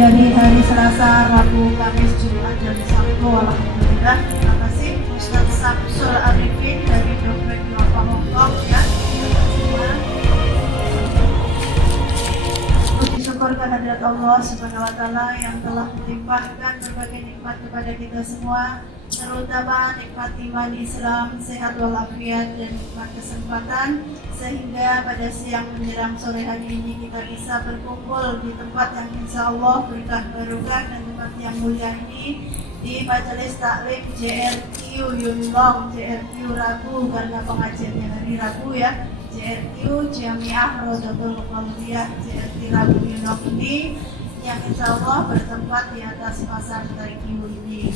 dari hari Selasa, Rabu, Kamis, Jumat, dan Sabtu. Alhamdulillah. Terima kasih Ustaz Samsul Arifin dari Dompet Kelapa Hongkong ya. Puji syukur kehadirat Allah Subhanahu wa Ta'ala yang telah melimpahkan berbagai nikmat kepada kita semua, terutama nikmat iman Islam, sehat walafiat, dan nikmat kesempatan, sehingga pada siang menjelang sore hari ini kita bisa berkumpul di tempat yang insya Allah berkah barokah dan tempat yang mulia ini, di Majelis Taklim JRQ Yunlong, JRQ Rabu karena pengajiannya hari Rabu ya, JRQ Jamiah Rodatul Qalbiyah JRQ Rabu Yunlong ini yang insya Allah bertempat di atas pasar Taikyu ini.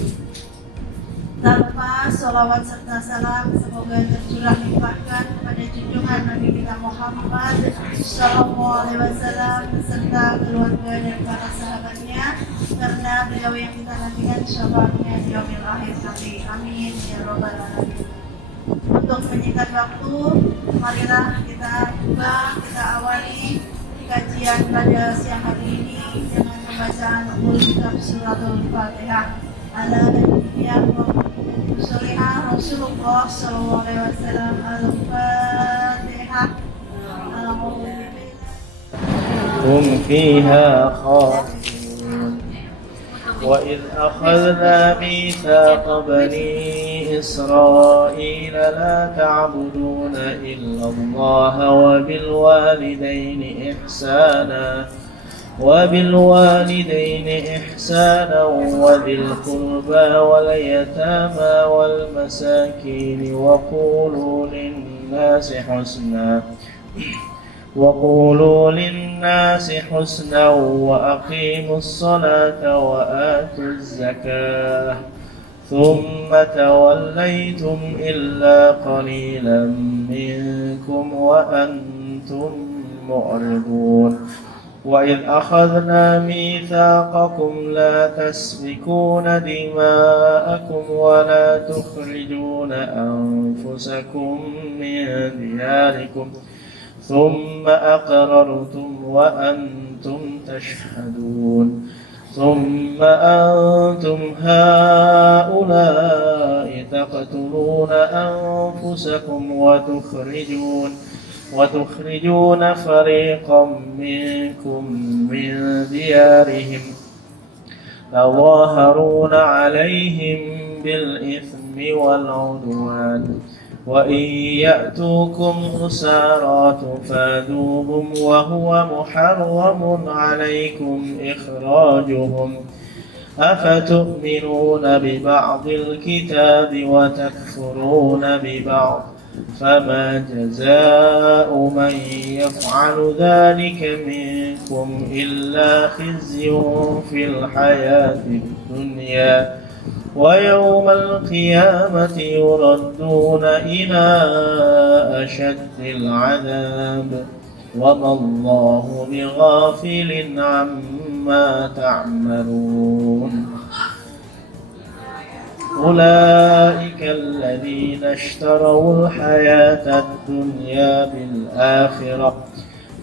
Tanpa sholawat serta salam, semoga tercurah limpahkan kepada junjungan Nabi kita Muhammad Sallallahu Alaihi Wasallam beserta keluarga dan para sahabatnya, karena beliau yang kita nantikan syafaatnya di yaumil akhir nanti. Amin ya robbal alamin. Untuk menyingkat waktu, marilah kita awali kajian pada siang hari ini dengan pembacaan kitab suratul Fatihah. Ala nabiyyina Muhammad Rasulullah sallallahu alaihi wasallam. Al-Fatihah. هم فيها خالدون وإذ أخذنا ميثاق بني إسرائيل لا تعبدون إلا الله وبالوالدين إحسانا وذي القربى واليتامى والمساكين وقولوا للناس حسنا وأقيموا الصلاة وآتوا الزكاة ثم توليتم إلا قليلا منكم وأنتم معرضون وإذ أخذنا ميثاقكم لا تسفكون دماءكم ولا تخرجون أنفسكم من دياركم ثم أقررتم وأنتم تشهدون ثم أنتم هؤلاء تقتلون أنفسكم وتخرجون فريقا منكم من ديارهم تظاهرون عليهم بالإثم والعدوان وإن يأتوكم أسارى تفادوهم وهو محرم عليكم إخراجهم أفتؤمنون ببعض الكتاب وتكفرون ببعض فما جزاء من يفعل ذلك منكم إلا خزي في الحياة الدنيا ويوم القيامة يردون إلى أشد العذاب وما الله بغافل عما تعملون أولئك الذين اشتروا الحياة الدنيا بالآخرة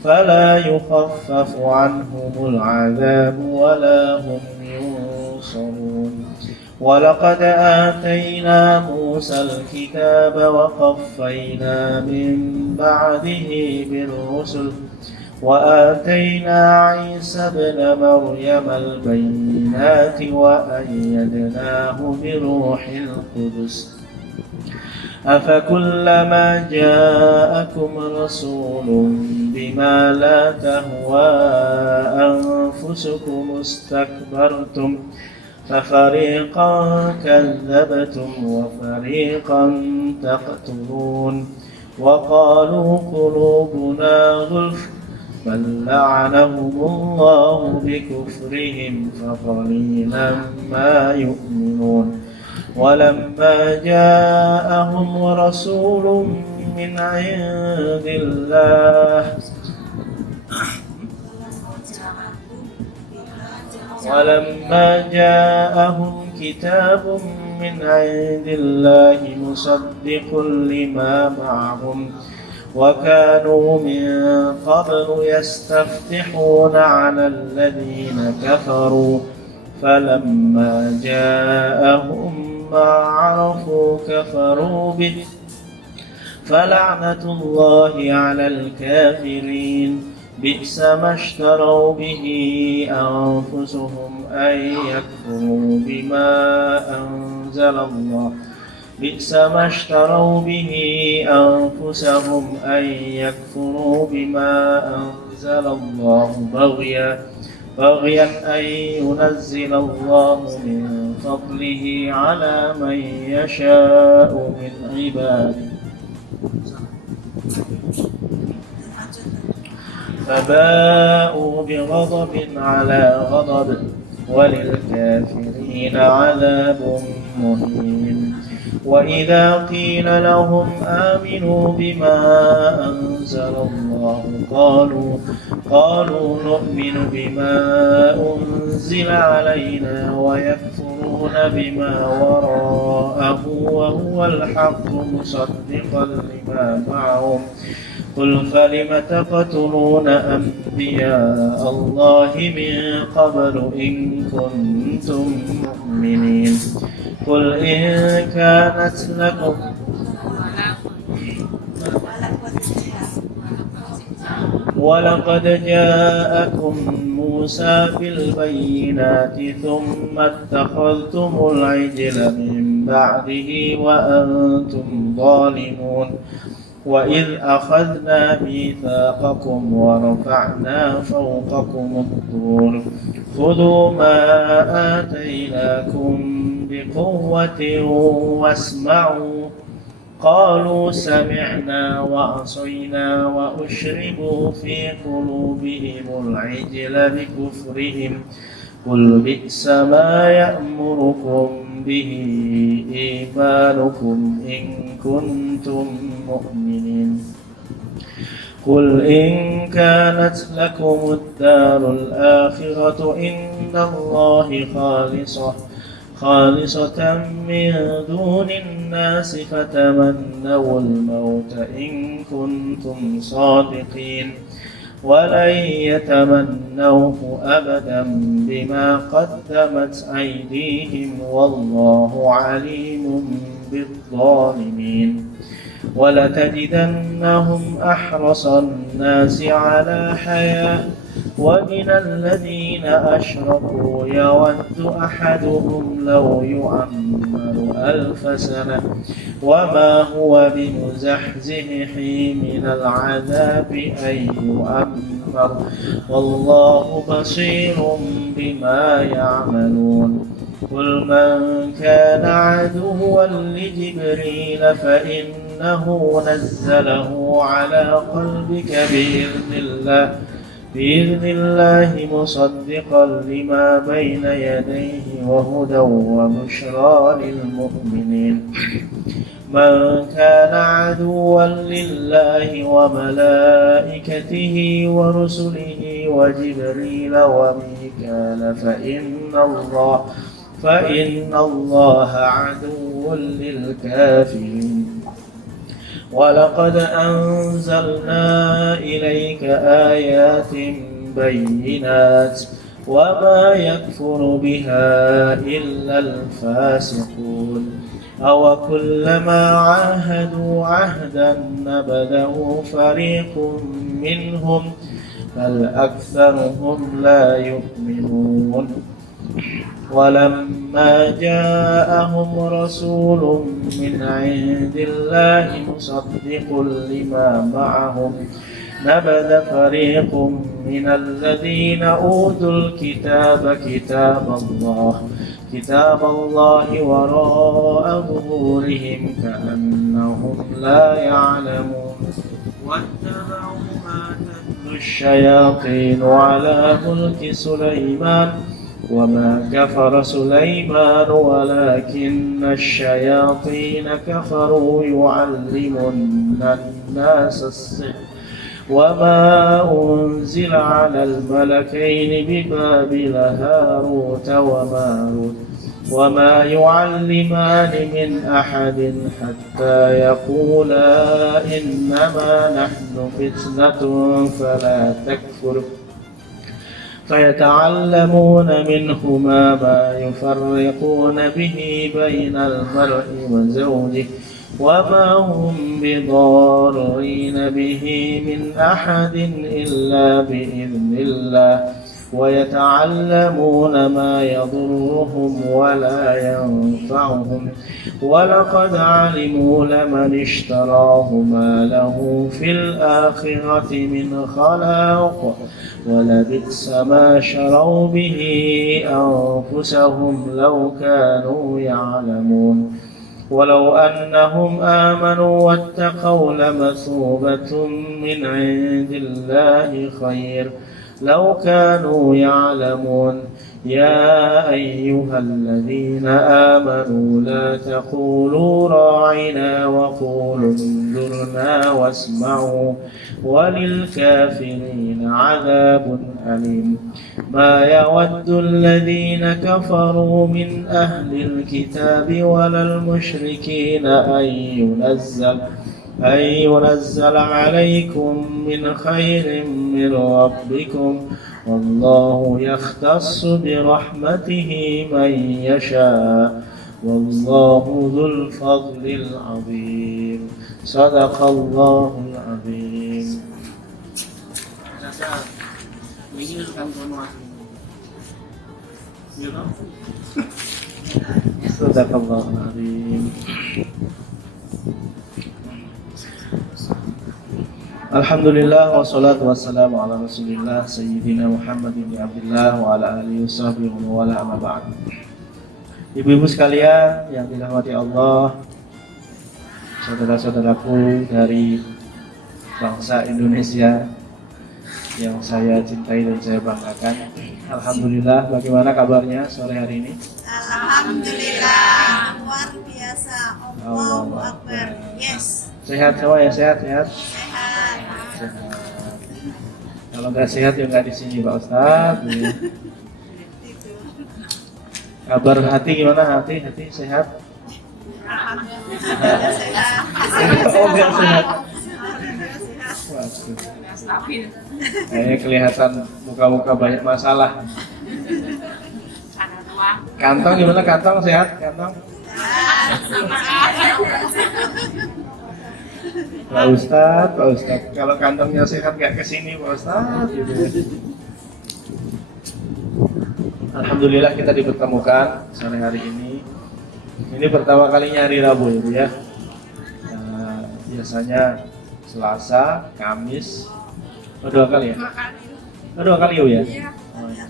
فلا يخفف عنهم العذاب ولا هم ينصرون ولقد آتينا موسى الكتاب وقفينا من بعده بالرسل وآتينا عيسى ابن مريم البينات وأيدناه بروح القدس أفكلما جاءكم رسول بما لا تهوى أنفسكم استكبرتم ففريقا كذبتم وفريقا تقتلون وقالوا قلوبنا غلف بل لعنهم الله بكفرهم فقليلا ما يؤمنون ولما جاءهم رسول من عند الله ولما جاءهم كتاب من عند الله مصدق لما معهم وكانوا من قبل يستفتحون على الذين كفروا فلما جاءهم ما عرفوا كفروا به فلعنة الله على الكافرين بئس ما اشتروا به أنفسهم أن يكفروا بما أنزل الله بئس ما اشتروا به أنفسهم أن يكفروا بما أنزل الله بغيا أن ينزل الله من فضله على من يشاء من عباده فباءوا بغضب على غضب وللكافرين عذاب مهين وإذا قيل لهم آمنوا بما أنزل الله قالوا نؤمن بما أنزل علينا ويكفرون بما وراءه وهو الحق مصدقا لما معهم قل فلم تقتلون أنبياء الله من قبل إن كنتم مؤمنين قل إن كانت لكم ولقد جاءكم موسى بالبينات ثم اتخذتم العجل من بعده وأنتم ظالمون وإذ أخذنا ميثاقكم ورفعنا فوقكم الطور خذوا ما آتيناكم بقوة واسمعوا قالوا سمعنا وعصينا وأشربوا في قلوبهم العجل بكفرهم قل بئس ما يأمركم به إيمانكم إن كنتم مؤمنين قل إن كانت لكم الدار الآخرة عند الله خالصة من دون الناس فتمنوا الموت إن كنتم صادقين ولن يتمنوه أبدا بما قدمت أيديهم والله عليم بالظالمين ولتجدنهم أحرص الناس على حياة ومن الذين أشركوا يود أحدهم لو يعمر 1000 سنة وما هو بمزحزحه من العذاب أن يعمر والله بصير بما يعملون قل من كان عدوا لجبريل فإنه نزله على قلبك بإذن الله مصدقا لما بين يديه وهدى وبشرى للمؤمنين من كان عدوا لله وملائكته ورسله وجبريل وميكال فإن الله عدو للكافرين ولقد أنزلنا إليك آيات بينات وما يكفر بها إلا الفاسقون أو كلما عاهدوا عهدا نبذه فريق منهم بل أكثرهم لا يؤمنون ولما جاءهم رسول من عند الله مصدق لما معهم نبذ فريق من الذين أوتوا الكتاب كتاب الله وراء ظهورهم كأنهم لا يعلمون واتبعوا ما تتلو الشياطين على ملك سليمان وما كفر سليمان ولكن الشياطين كفروا يعلمون الناس السحر وما أنزل على الملكين ببابل هاروت وماروت وما يعلمان من أحد حتى يقولا إنما نحن فتنة فلا تكفر فيتعلمون منهما ما يفرقون به بين المرء وزوجه وما هم بضارين به من أحد إلا بإذن الله ويتعلمون ما يضرهم ولا ينفعهم ولقد علموا لمن اشتراه ما له في الآخرة من خلاق ولبئس ما شروا به أنفسهم لو كانوا يعلمون ولو أنهم آمنوا واتقوا لمثوبة من عند الله خير لو كانوا يعلمون يا أيها الذين آمنوا لا تقولوا راعنا وقولوا انظرنا واسمعوا وللكافرين عذاب أليم ما يود الذين كفروا من أهل الكتاب ولا المشركين أن ينزل عليكم من خير من ربكم والله يختص برحمته من يشاء والله ذو الفضل العظيم صدق الله العظيم صدق الله العظيم Alhamdulillah wassalatu wassalamu ala rasulillah Sayyidina Muhammad bin Abdullah wa ala alihi washabihi wa ala amma ba'd. Ibu-ibu sekalian yang dirahmati Allah, saudara-saudaraku dari bangsa Indonesia yang saya cintai dan saya banggakan. Alhamdulillah, bagaimana kabarnya sore hari ini? Alhamdulillah, luar biasa. Allahu Akbar. Yes. Sehat semua ya, sehat. Sehat. Kalau nggak sehat ya nggak di sini Pak Ustadz. Kabar hati gimana? Hati sehat? Oh nggak sehat. Waduh. Kayaknya kelihatan muka-muka banyak masalah. Kantong gimana? Kantong sehat? Kantong? Pak Ustadz, kalau kantongnya sehat gak kesini Pak Ustadz gitu ya. Alhamdulillah kita dipertemukan sore hari ini. Ini pertama kalinya hari Rabu ya. Biasanya Selasa, Kamis, dua kali ya? Dua kali ya? Oh, ya.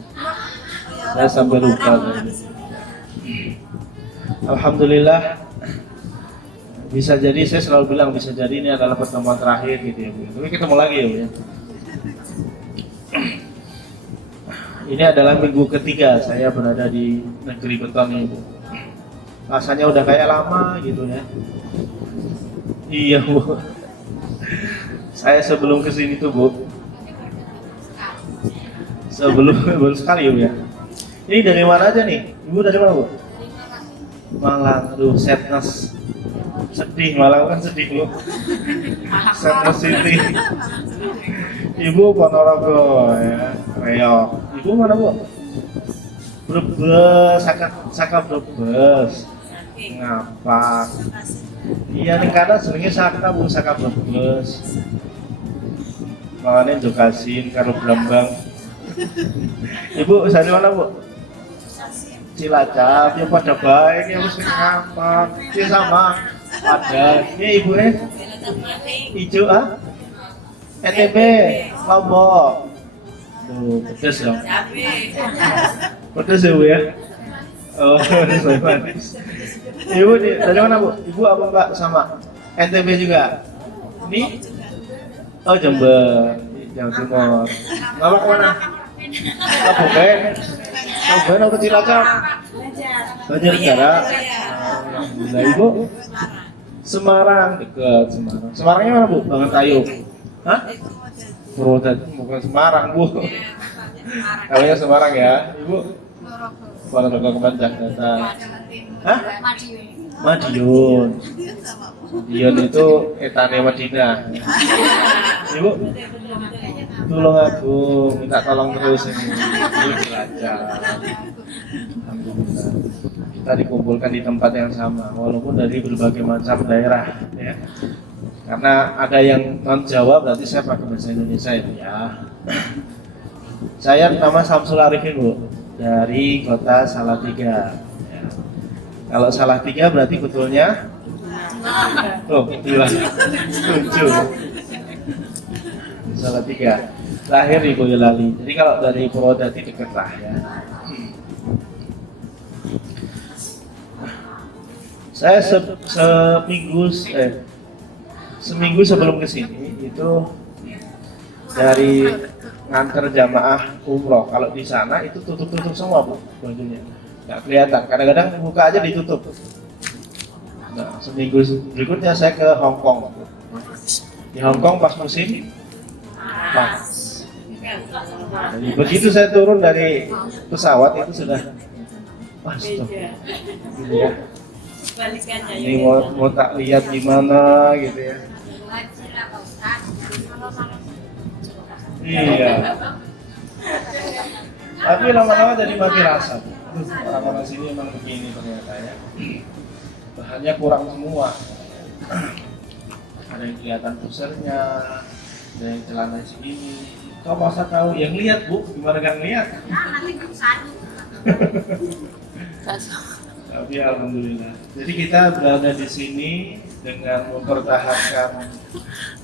Saya sampai lupa. Alhamdulillah. Bisa jadi, saya selalu bilang bisa jadi ini adalah pertemuan terakhir gitu ya Bu. Tapi ketemu lagi ya Bu ya. Ini adalah minggu ketiga saya berada di negeri beton ini Bu. Rasanya udah kayak lama gitu ya. Iya Bu. Saya sebelum kesini tuh Bu, sebelum sekali ya Bu ya. Ini dari mana aja nih? Ibu dari mana Bu? Malang, aduh Setnas. Sedih, malah kan sedih Bu. Setnas City. Ibu Ponorogo ya, Reok. Ibu mana Bu? Brebes, Saka Brebes. Ngapa? Iya nih karena seringnya Saka Bu, Saka Brebes. Makanya Jokasin, karo Brambang. Ibu dari mana Bu? Cilacap, ya pada baik ya mesti ngapa? Ya sama. Ada, ya ibu hijau NTB, Lombok. Tuh, pedes dong. Pedes ya Bu ya? Oh, saya manis. Ibu dari mana Bu? Ibu apa Mbak sama? NTB juga? Ini? Oh Jember, Jawa Timur. Bapak kemana? Kabupaten. Kabupaten atau Cilacap? Banjarnegara. Alhamdulillah Ibu. Semarang, dekat Semarang. Semarangnya mana Bu? Bangun Hah? Purwodadi, bukan Semarang Bu. Namanya Semarang ya. Ibu Ponorogo kemarin Jakarta. Jawa Timur. Hah? Madiun. Madiun. Madiun itu etane Madinah. Ibu, tolong aku, minta tolong terus ini. Ibu belajar. Alhamdulillah. Kita dikumpulkan di tempat yang sama, walaupun dari berbagai macam daerah, ya. Karena ada yang non Jawa, berarti saya pakai bahasa Indonesia itu ya. Saya nama Samsul Arifin, Bu, dari kota Salatiga. Ya. Kalau Salatiga berarti betulnya, oh, 7. Salatiga. Lahir di Boyolali. Jadi kalau dari Purwodadi dekat lah ya. Saya seminggu sebelum kesini itu dari nganter jamaah umroh. Kalau di sana itu tutup semua, Bu, bajunya nggak kelihatan. Kadang-kadang buka aja ditutup. Nah, seminggu berikutnya saya ke Hong Kong. Di Hong Kong pas musim pas. Jadi begitu saya turun dari pesawat itu sudah pas tuh. Gitu ya. Ini mau tak lihat gimana gitu ya. Iya. Tapi lama-lama jadi makin rasa. Orang-orang sini emang begini ternyata ya. Bahannya kurang semua. Ada yang kelihatan pusernya, ada yang celana segini. Kau masa tahu yang lihat, Bu? Gimana kan lihat? Tapi alhamdulillah. Jadi kita berada di sini dengan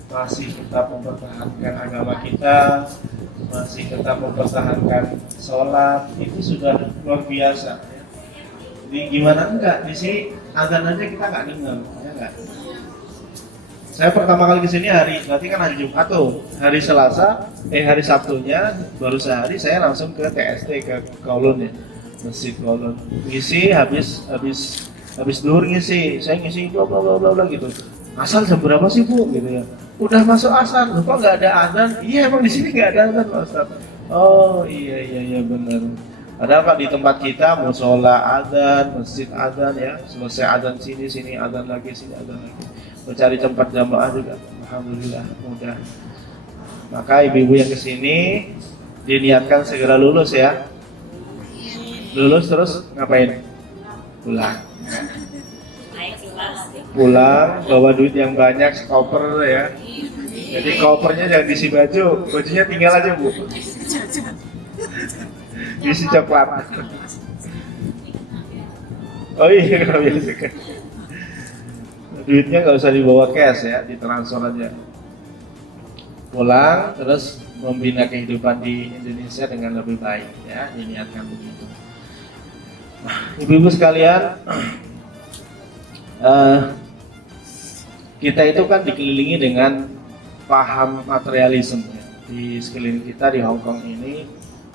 masih tetap mempertahankan agama kita, masih tetap mempertahankan sholat, itu sudah luar biasa. Jadi gimana enggak? Di sini azan aja kita nggak dengar, ya enggak? Saya pertama kali ke sini berarti kan hari Jumat tuh, hari Sabtunya baru sehari saya langsung ke TST ke Kowloon ya. Masjid Kowloon, ngisi habis duhur ngisi, saya ngisi bla bla bla gitu. Asal jam berapa sih, Bu? Gitu ya. Udah masuk asar, kok nggak ada azan? Iya, emang di sini nggak ada azan, Pak Ustaz. Oh iya benar. Padahal Pak di tempat kita musola azan, masjid azan ya, selesai azan sini azan lagi, sini azan lagi. Mencari tempat jamaah juga, alhamdulillah mudah. Maka ibu-ibu yang kesini diniatkan segera lulus ya. Lulus terus ngapain? Pulang bawa duit yang banyak, koper ya. Jadi kopernya jangan diisi baju, bajunya tinggal aja, Bu. Diisi coklat. Oh iya, kalau biasa kan. Duitnya nggak usah dibawa cash ya, ditransfer aja. Pulang terus membina kehidupan di Indonesia dengan lebih baik ya, diniatkan begitu. Ibu-ibu sekalian, kita itu kan dikelilingi dengan paham materialisme ya. Di sekeliling kita di Hong Kong ini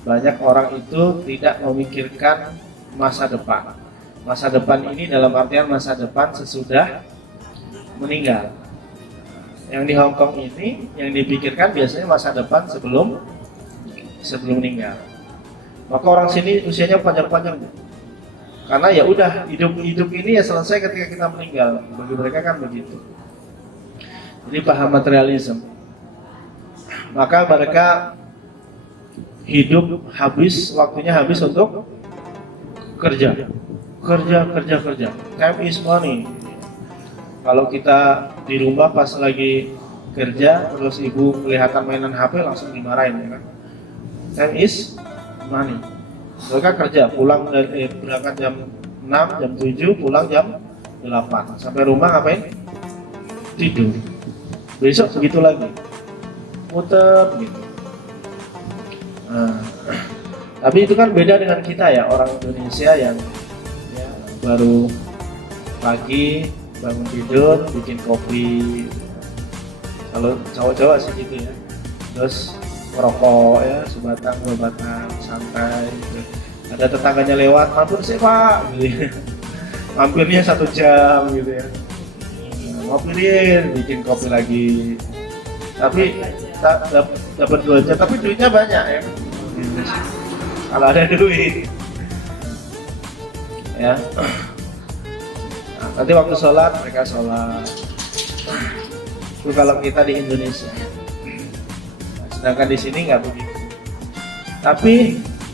banyak orang itu tidak memikirkan masa depan. Masa depan ini dalam artian masa depan sesudah meninggal. Yang di Hong Kong ini yang dipikirkan biasanya masa depan sebelum meninggal. Maka orang sini usianya panjang-panjang. Karena ya udah hidup ini ya selesai ketika kita meninggal. Bagi mereka kan begitu. Jadi paham materialisme. Maka mereka hidup waktunya habis untuk kerja. Time is money. Kalau kita di rumah pas lagi kerja terus ibu kelihatan mainan HP langsung dimarahin ya kan. Time is money. Mereka kerja, berangkat jam 6, jam 7, pulang jam 8. Sampai rumah ngapain? Tidur. Besok begitu lagi. Muter gitu. Nah, tapi itu kan beda dengan kita ya, orang Indonesia yang ya, baru pagi bangun tidur, bikin kopi. Kalau cowok-cowok sih gitu ya. Terus merokok ya, sebatang dua batang, santai gitu. Ada tetangganya lewat, mampir sih Pak, gitu ya. Mampirnya 1 jam gitu ya. Ngompirin, bikin kopi lagi. Tapi dapat 2 jam, tapi duitnya banyak ya. Kalau ada duit. ya. Nah, nanti waktu sholat mereka sholat. Itu kalau kita di Indonesia. Nah, sedangkan di sini nggak begitu. Tapi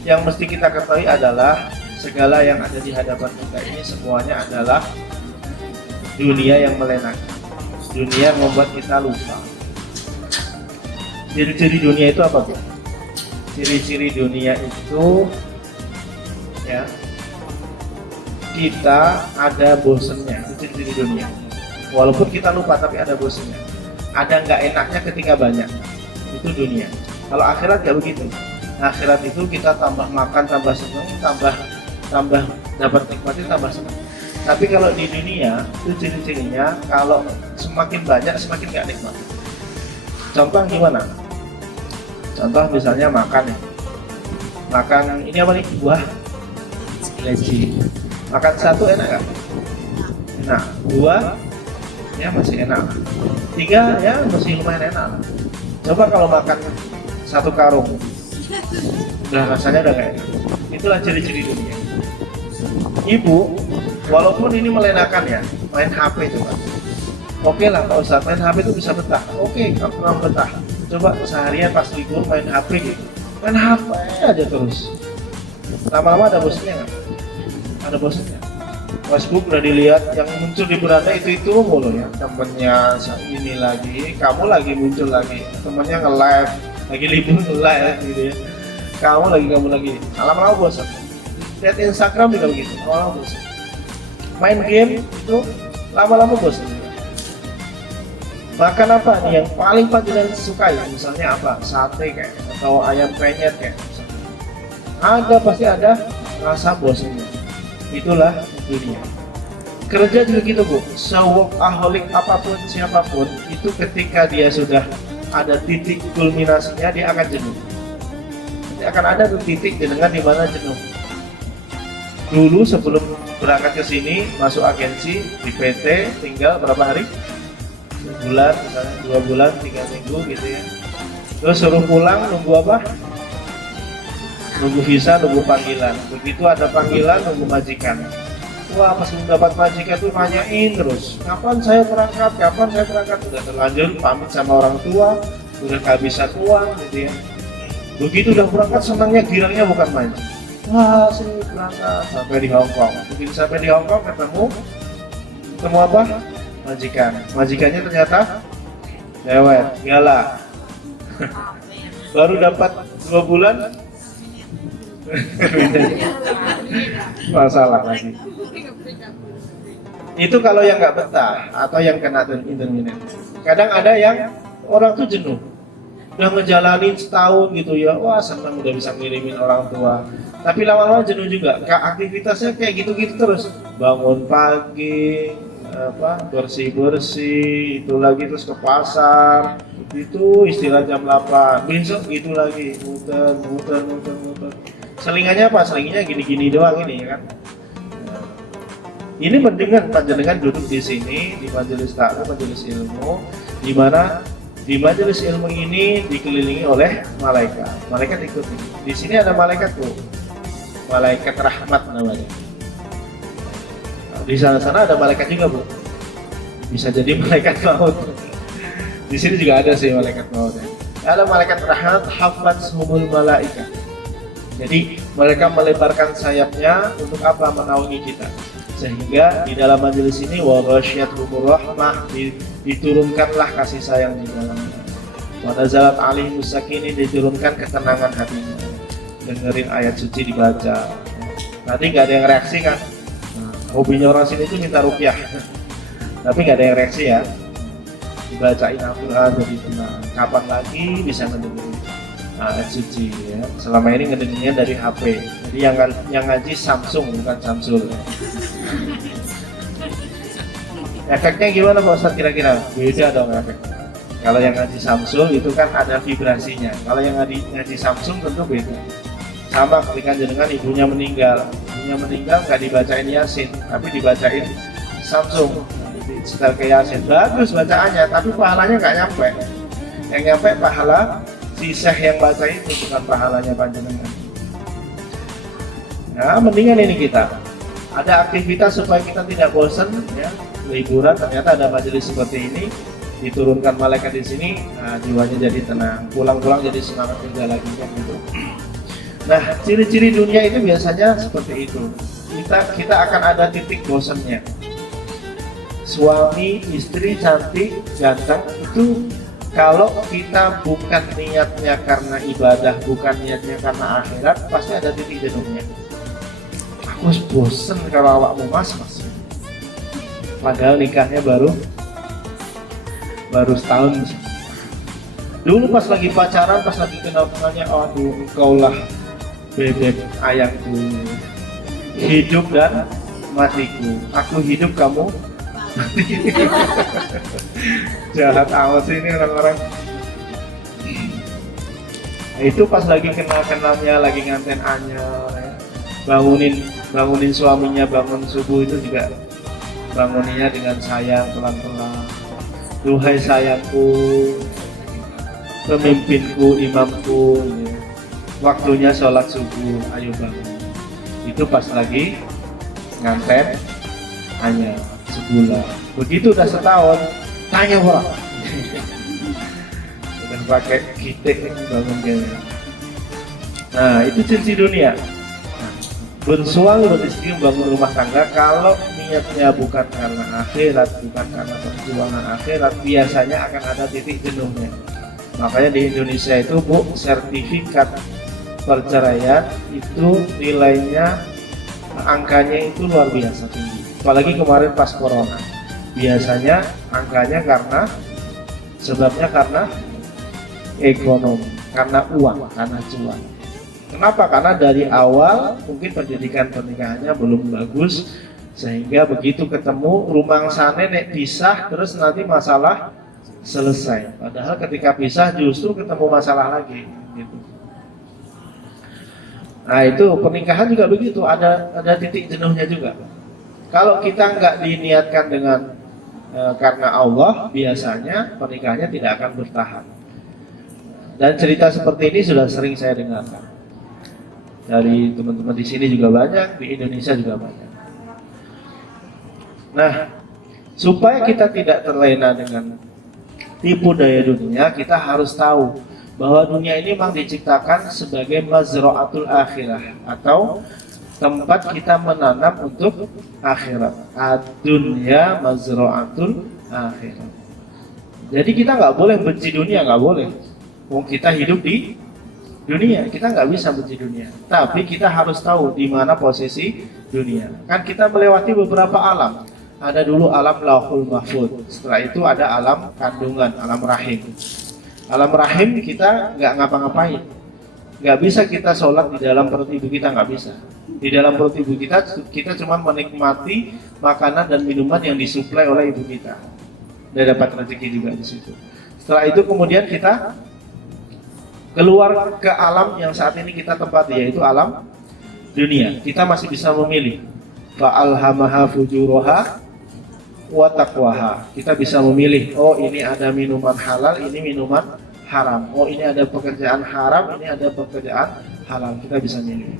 yang mesti kita ketahui adalah segala yang ada di hadapan kita ini semuanya adalah dunia yang melenakan, dunia yang membuat kita lupa. Ciri-ciri dunia itu apa, Bu? Ciri-ciri dunia itu ya, kita ada bosennya, itu ciri-ciri dunia. Walaupun kita lupa tapi ada bosennya. Ada nggak enaknya ketika banyak, itu dunia. Kalau akhirat nggak begitu. Akhirat itu kita tambah makan, tambah seneng, tambah dapat nikmatnya, tambah seneng. Tapi kalau di dunia itu ciri-cirinya kalau semakin banyak semakin nggak nikmat. Contoh gimana? Contoh misalnya makan ya. Makan ini apa nih? Buah leci. Makan satu enak nggak? Enak. Dua ya masih enak. Tiga ya masih lumayan enak. Coba kalau makan satu karung, udah rasanya udah kayak enak. Itulah ciri-ciri dunia. Ibu, walaupun ini melenakan ya, main HP coba. Oke lah Pak Ustadz, main HP itu bisa betah. Oke, kamu betah. Coba seharian pas libur main HP gitu. Main HP aja terus. Lama-lama ada bosannya nggak? Ada bosannya. Facebook udah dilihat, yang muncul di beranda itu mulu ya. Temennya ini lagi, kamu lagi muncul lagi. Temennya nge-live, lagi libur nge-live gitu ya. Kamu lagi. Lama-lama bosan. Lihat Instagram juga begitu, lama-lama bosan. Main game itu lama-lama bosan. Makan apa nih yang paling panjenengan sukai? Misalnya apa? Sate kayak atau ayam penyet kayak. Pasti ada rasa bosannya. Itulah dunia. Kerja juga gitu Bu. Workaholic apapun siapapun itu ketika dia sudah ada titik kulminasinya dia akan jenuh. Nanti akan ada tuh titik jenengan di mana jenuh. Dulu sebelum berangkat ke sini masuk agensi di PT tinggal berapa hari? Bulan, misalnya 2 bulan, 3 minggu gitu ya. Terus suruh pulang nunggu apa? Nunggu visa, nunggu panggilan. Begitu ada panggilan, nunggu majikan. Wah, pas mendapat majikan tuh nanyain terus, kapan saya berangkat? Udah terlanjur pamit sama orang tua, udah kehabisan uang gitu ya. Begitu udah berangkat senangnya girangnya bukan main. Wah, saya berangkat sampai di Hong Kong. Begitu sampai di Hong Kong ketemu apa? Majikannya ternyata lewat, gala. Baru dapat 2 bulan masalah lagi. Itu kalau yang nggak betah atau yang kena internet. Kadang ada yang orang tuh jenuh, udah ngejalanin setahun gitu ya, wah senang udah bisa ngirimin orang tua. Tapi lama-lama jenuh juga, aktivitasnya kayak gitu-gitu terus. Bangun pagi, bersih-bersih, itu lagi terus ke pasar, itu istilah jam 8, besok itu lagi, muter. Selingannya apa? Selingannya gini-gini doang ini ya kan. Ini mendingan panjenengan duduk di sini di majelis taklim, majelis ilmu, di mana di majelis ilmu ini dikelilingi oleh malaikat. Malaikat ikut nih. Di sini ada malaikat tuh, malaikat rahmat namanya. Di sana ada malaikat juga Bu. Bisa jadi malaikat maut. Di sini juga ada sih malaikat maut. Ada malaikat rahmat, hafadzhumul malaikat. Jadi mereka melebarkan sayapnya untuk apa? Menaungi kita. Sehingga di dalam majelis ini wa ghasyiyatuhumur rahmah, diturunkanlah kasih sayang di dalamnya. Wa nazalat alaihimus sakinah, diturunkan ketenangan hatinya. Dengerin ayat suci dibaca. Nanti nggak ada yang reaksi kan? Hobinya orang sini itu minta rupiah, tapi nggak ada yang reaksi ya. Dibacain Al-Quran jadi tenang. Kapan lagi bisa ngedengerin ayat suci ya? Selama ini ngedengerinnya dari HP. Jadi yang ngaji Samsung bukan Samsul. Efeknya gimana Pak Ustadz kira-kira? Beda dong efeknya. Kalau yang ngaji Samsul itu kan ada vibrasinya. Kalau yang ngaji Samsung tentu beda. Sama ketika jenengan ibunya meninggal nggak dibacain Yasin, tapi dibacain Samsung, setel ke Yasin, bagus bacaannya, tapi pahalanya nggak nyampe. Yang nyampe pahala si syekh yang baca itu, bukan pahalanya panjenengan. Nah, mendingan ini kita ada aktivitas supaya kita tidak bosan ya, liburan ternyata ada majelis seperti ini, diturunkan malaikat di sini, nah, jiwanya jadi tenang, pulang-pulang jadi semangat juga lagi kan gitu. Nah, ciri-ciri dunia itu biasanya seperti itu. Kita akan ada titik bosannya. Suami, istri cantik, ganteng itu kalau kita bukan niatnya karena ibadah, bukan niatnya karena akhirat, pasti ada titik jenuhnya. Aku bosen kalau awakmu mas. Padahal nikahnya baru setahun. Dulu pas lagi pacaran, pas lagi kenal-kenalnya, aduh engkaulah bebek ayamku, hidup dan matiku. Aku hidup, kamu mati. Jahat amat sih ini orang-orang. Itu pas lagi kenal-kenalnya, lagi nganten anyel, ya. bangunin suaminya bangun subuh itu juga banguninnya dengan sayang pelan-pelan. Duhai sayangku, pemimpinku, imamku, ya. Waktunya sholat subuh, ayo bangun. Itu pas lagi nganten hanya sebulan. Begitu udah setahun, tanya orang. Udah pakai kitik bangun dia. Nah, itu ciri dunia. Nah, bersuami beristri bangun rumah tangga kalau niatnya bukan karena akhirat, bukan karena perjuangan akhirat, biasanya akan ada titik jenuhnya. Makanya di Indonesia itu Bu, sertifikat perceraian itu nilainya, angkanya itu luar biasa tinggi. Apalagi kemarin pas corona, biasanya angkanya sebabnya karena ekonomi, karena uang, karena cuan. Kenapa? Karena dari awal mungkin pendidikan pernikahannya belum bagus, sehingga begitu ketemu rumangsane nek pisah terus nanti masalah selesai. Padahal ketika pisah justru ketemu masalah lagi gitu. Nah, itu pernikahan juga begitu, ada titik jenuhnya juga. Kalau kita nggak diniatkan dengan karena Allah, biasanya pernikahannya tidak akan bertahan. Dan cerita seperti ini sudah sering saya dengarkan. Dari teman-teman di sini juga banyak, di Indonesia juga banyak. Nah, supaya kita tidak terlena dengan tipu daya dunia, kita harus tahu bahwa dunia ini memang diciptakan sebagai mazra'atul akhirah, atau tempat kita menanam untuk akhirat. Ad-dunya mazra'atul akhirah. Jadi kita nggak boleh benci dunia, nggak boleh. Kita hidup di dunia, kita nggak bisa benci dunia. Tapi kita harus tahu di mana posisi dunia. Kan kita melewati beberapa alam. Ada dulu alam lauhul mahfuz. Setelah itu ada alam kandungan, alam rahim. Alam rahim kita nggak ngapa-ngapain, nggak bisa kita sholat di dalam perut ibu kita, nggak bisa. Di dalam perut ibu kita cuma menikmati makanan dan minuman yang disuplai oleh ibu kita. Dan dapat rezeki juga di situ. Setelah itu kemudian kita keluar ke alam yang saat ini kita tempati, yaitu alam dunia. Kita masih bisa memilih. Fa'alhamaha fujuraha wa taqwaha. Kita bisa memilih, oh ini ada minuman halal, ini minuman haram. Oh ini ada pekerjaan haram, ini ada pekerjaan halal. Kita bisa milih.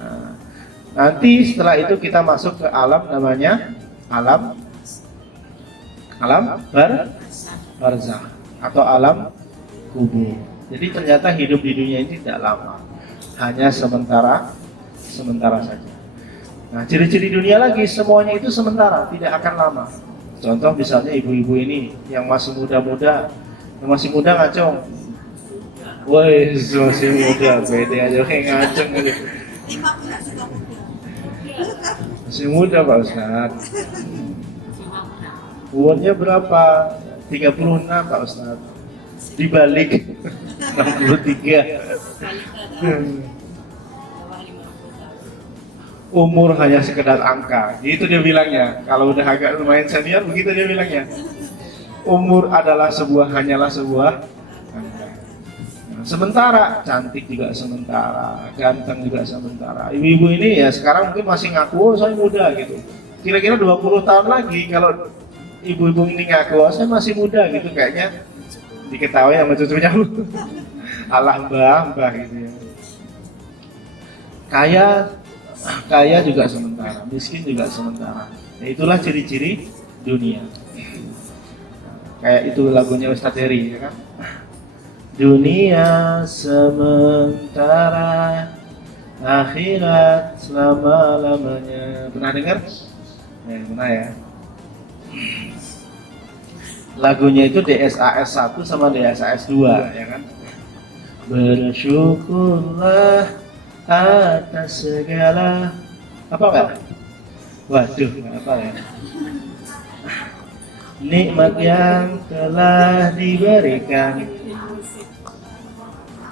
Nah, nanti setelah itu kita masuk ke alam namanya alam barzakh atau alam kubur. Jadi ternyata hidup di dunia ini tidak lama, hanya sementara saja. Nah, ciri-ciri dunia lagi, semuanya itu sementara, tidak akan lama. Contoh misalnya ibu-ibu ini yang masih muda-muda, ngacung. Woi, masih muda, beda aja kayak ngacung gitu. Masih muda Pak Ustadz. Umurnya berapa? 36 Pak Ustadz. Dibalik 63. Umur hanya sekedar angka, itu dia bilangnya. Kalau udah agak lumayan senior, begitu dia bilangnya. Umur hanyalah sebuah angka. Nah, sementara, cantik juga sementara, ganteng juga sementara. Ibu-ibu ini ya sekarang mungkin masih ngaku, oh saya muda gitu. Kira-kira 20 tahun lagi kalau ibu-ibu ini ngaku, oh saya masih muda gitu, kayaknya diketahui sama cucunya. Alah mbah gitu ya. Kayak kaya juga sementara, miskin juga sementara. Ya, itulah ciri-ciri dunia. Kayak itu lagunya Ustadz Heri, ya kan? Dunia sementara, akhirat selama-lamanya. Pernah dengar? Ya, pernah ya. Lagunya itu DSAS 1 sama DSAS 2, ya kan? Bersyukurlah atas segala apa enggak? Waduh, apa ya? Nikmat yang telah diberikan.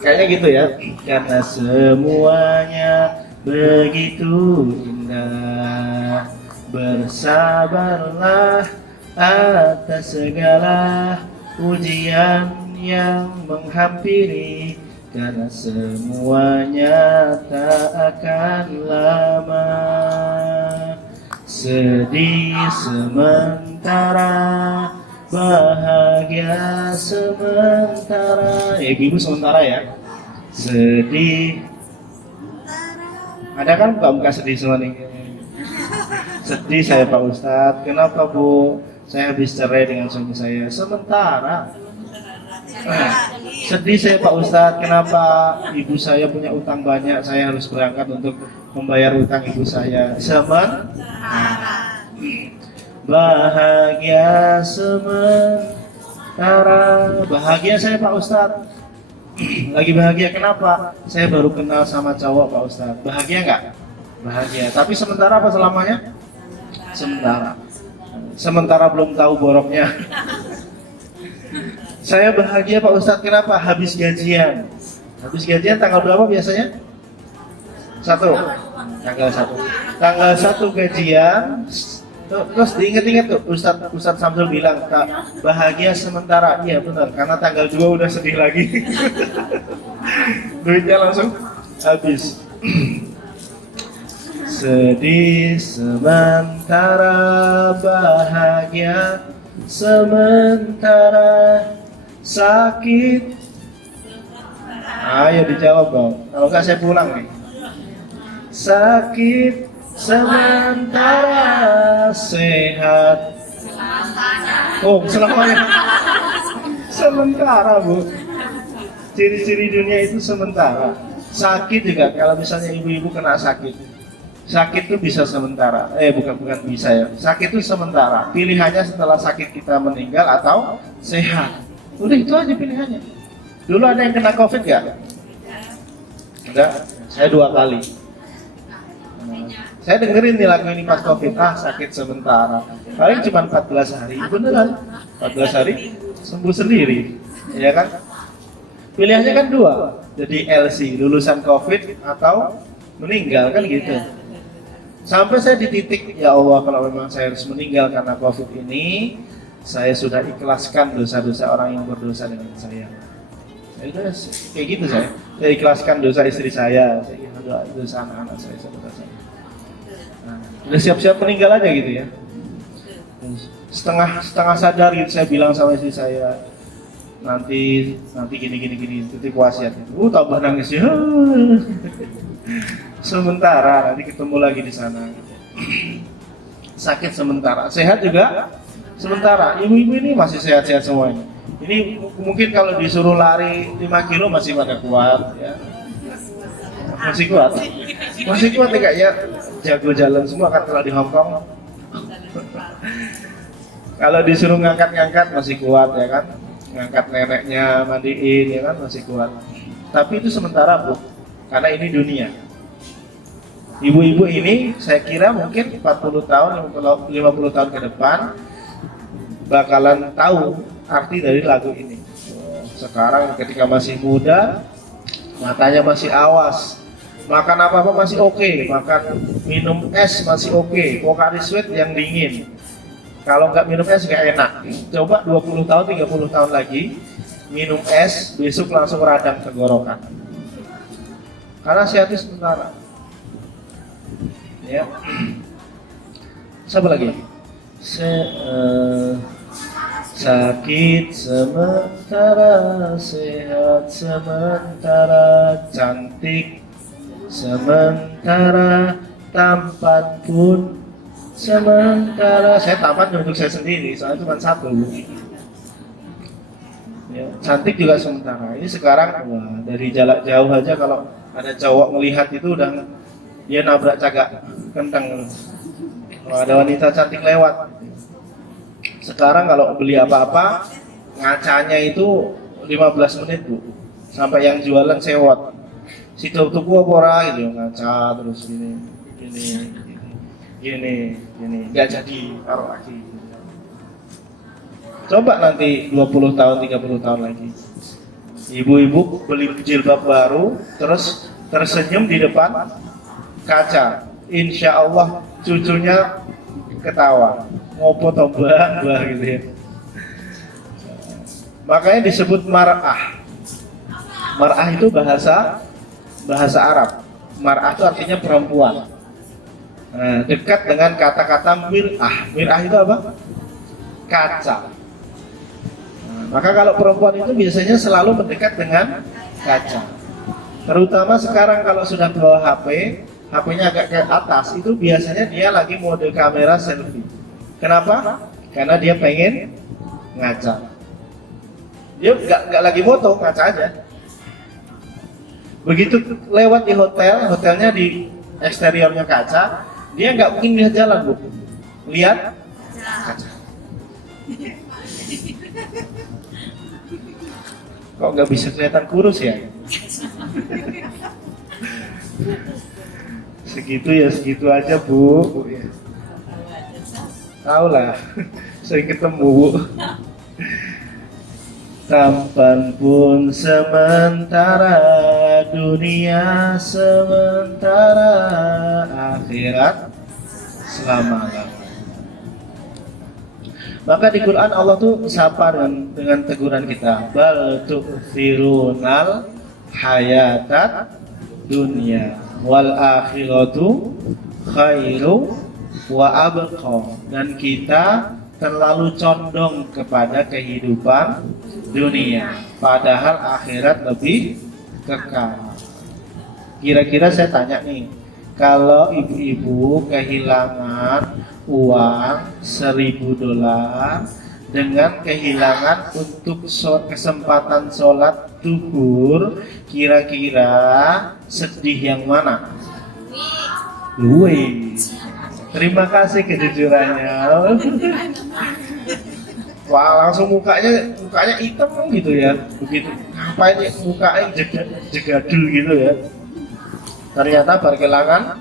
Kayaknya gitu ya. Karena semuanya begitu indah. Bersabarlah atas segala ujian yang menghampiri, karena semuanya tak akan lama. Sedih sementara, bahagia sementara. Ya ibu sementara ya. Sedih. Ada kan muka-muka sedih semua nih. Sedih saya Pak Ustadz. Kenapa Bu? Saya habis cerai dengan suami saya. Sementara. Sedih saya Pak Ustadz. Kenapa ibu saya punya utang banyak? Saya harus berangkat untuk membayar utang ibu saya. Sementara. Bahagia sementara. Bahagia saya Pak Ustadz. Lagi bahagia kenapa? Saya baru kenal sama cowok Pak Ustadz. Bahagia nggak? Bahagia. Tapi sementara apa selamanya? Sementara. Sementara belum tahu boroknya. Saya bahagia Pak Ustadz, kenapa? Habis gajian. Habis gajian tanggal berapa biasanya? 1. Tanggal 1. Tanggal 1 gajian. Terus diingat-ingat tuh Ustadz Samsul bilang bahagia sementara. Iya benar, karena tanggal 2 udah sedih lagi. Duitnya langsung habis. Sedih sementara, bahagia sementara, sakit. Ayo dijawab dong. Kalau nggak saya pulang nih. Sakit sementara, sehat. Oh, selamanya. Sementara Bu. Ciri-ciri dunia itu sementara. Sakit juga. Kalau misalnya ibu-ibu kena sakit. Sakit itu bisa sementara, bukan bisa ya. Sakit itu sementara. Pilihannya setelah sakit kita meninggal atau sehat. Udah itu aja pilihannya. Dulu ada yang kena COVID nggak? Enggak. Saya 2 kali. Saya dengerin nih lagu ini pas COVID. Sakit sementara. Paling cuma 14 hari. Beneran. 14 hari sembuh sendiri. Ya kan? Pilihannya kan 2. Jadi LC, lulusan COVID atau meninggal kan gitu. Sampai saya di titik, ya Allah kalau memang saya harus meninggal karena COVID ini, saya sudah ikhlaskan dosa-dosa orang yang berdosa dengan saya. Kayak gitu saya ikhlaskan dosa istri saya dosa anak-anak saya, saudara saya. Nah, udah siap-siap meninggal aja gitu ya. Setengah sadar gitu saya bilang sama istri saya, nanti gini titip wasiat. Tambah nangis ya. Sementara nanti ketemu lagi di sana. Sakit sementara, sehat juga sementara. Ibu-ibu ini masih sehat-sehat semua ini. Ini mungkin kalau disuruh lari 5 kilo masih pada kuat ya. Masih kuat ya kayaknya jago jalan semua kan kalau di Hong Kong. Kalau disuruh ngangkat masih kuat ya kan. Ngangkat neneknya, mandiin ya kan masih kuat. Tapi itu sementara Bu, karena ini dunia. Ibu-ibu ini saya kira mungkin 40 tahun, 50 tahun ke depan bakalan tahu arti dari lagu ini. Sekarang ketika masih muda, matanya masih awas, makan apa-apa masih oke, makan minum es masih oke, Pocari Sweat yang dingin. Kalau nggak minum es nggak enak. Coba 20 tahun, 30 tahun lagi minum es, besok langsung radang tenggorokan. Karena sehatnya sementara. Ya. Siapa lagi? Sakit sementara, sehat sementara, cantik sementara, tampan pun sementara. Saya tampan untuk saya sendiri, soalnya cuma satu. Ya, cantik juga sementara. Ini sekarang wah, dari jarak jauh aja kalau ada cowok melihat itu udah dia nabrak cagak kentang. Kalau ada wanita cantik lewat. Sekarang kalau beli apa-apa ngacanya itu 15 menit Bu. Sampai yang jualan sewot. Si tuku apa ora gitu ngaca terus gini. Enggak jadi taruh lagi. Coba nanti 20 tahun, 30 tahun lagi. Ibu-ibu beli jilbab baru, terus tersenyum di depan kaca. Insya Allah cucunya ketawa. Ngopo tombah gitu ya. Makanya disebut mar'ah. Mar'ah itu bahasa Arab. Mar'ah itu artinya perempuan. Nah, dekat dengan kata-kata mir'ah. Mir'ah itu apa? Kaca. Maka kalau perempuan itu biasanya selalu mendekat dengan kaca. Terutama sekarang kalau sudah bawa HP-nya agak ke atas, itu biasanya dia lagi mode kamera selfie. Kenapa? Karena dia pengen ngaca. Dia nggak lagi foto, ngaca aja. Begitu lewat di hotelnya di eksteriornya kaca, dia nggak mungkin lihat jalan Bu. Lihat kaca. Kok nggak bisa kelihatan kurus ya? Segitu aja Bu. Tahu lah, sering ketemu Bu. Tampan pun sementara, dunia sementara, akhirat selama-lamanya. Maka di Quran Allah tuh sapa dengan teguran kita. Bal tu'thirunal hayatat dunya wal akhiratu khairu wa abqa. Dan kita terlalu condong kepada kehidupan dunia, padahal akhirat lebih kekal. Kira-kira saya tanya nih, kalau ibu-ibu kehilangan uang $1.000 dengan kehilangan untuk kesempatan sholat duhur, kira-kira sedih yang mana? Duit. Terima kasih kejujurannya. Wah, langsung mukanya hitam gitu ya, begitu. Apa ini mukanya jegadul gitu ya? Ternyata baru kehilangan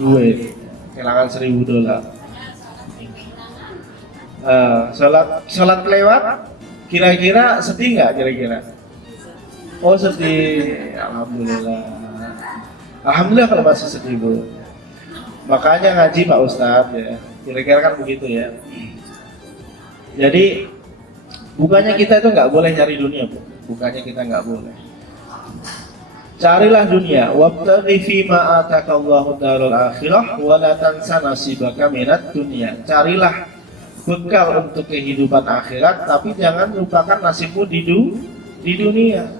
duit, kehilangan $1.000. Sholat lewat, kira-kira sedih nggak kira-kira? Oh sedih, alhamdulillah kalau masih sedih Bu. Makanya ngaji Pak Ustadz ya, kira-kira kan begitu ya. Jadi bukannya kita itu nggak boleh nyari dunia Bu, bukannya kita nggak boleh. Carilah dunia, wabtaghi fima atakallahu darul akhirah wa la tansa nasibaka minad dunya. Carilah bekal untuk kehidupan akhirat, tapi jangan lupakan nasibmu di dunia.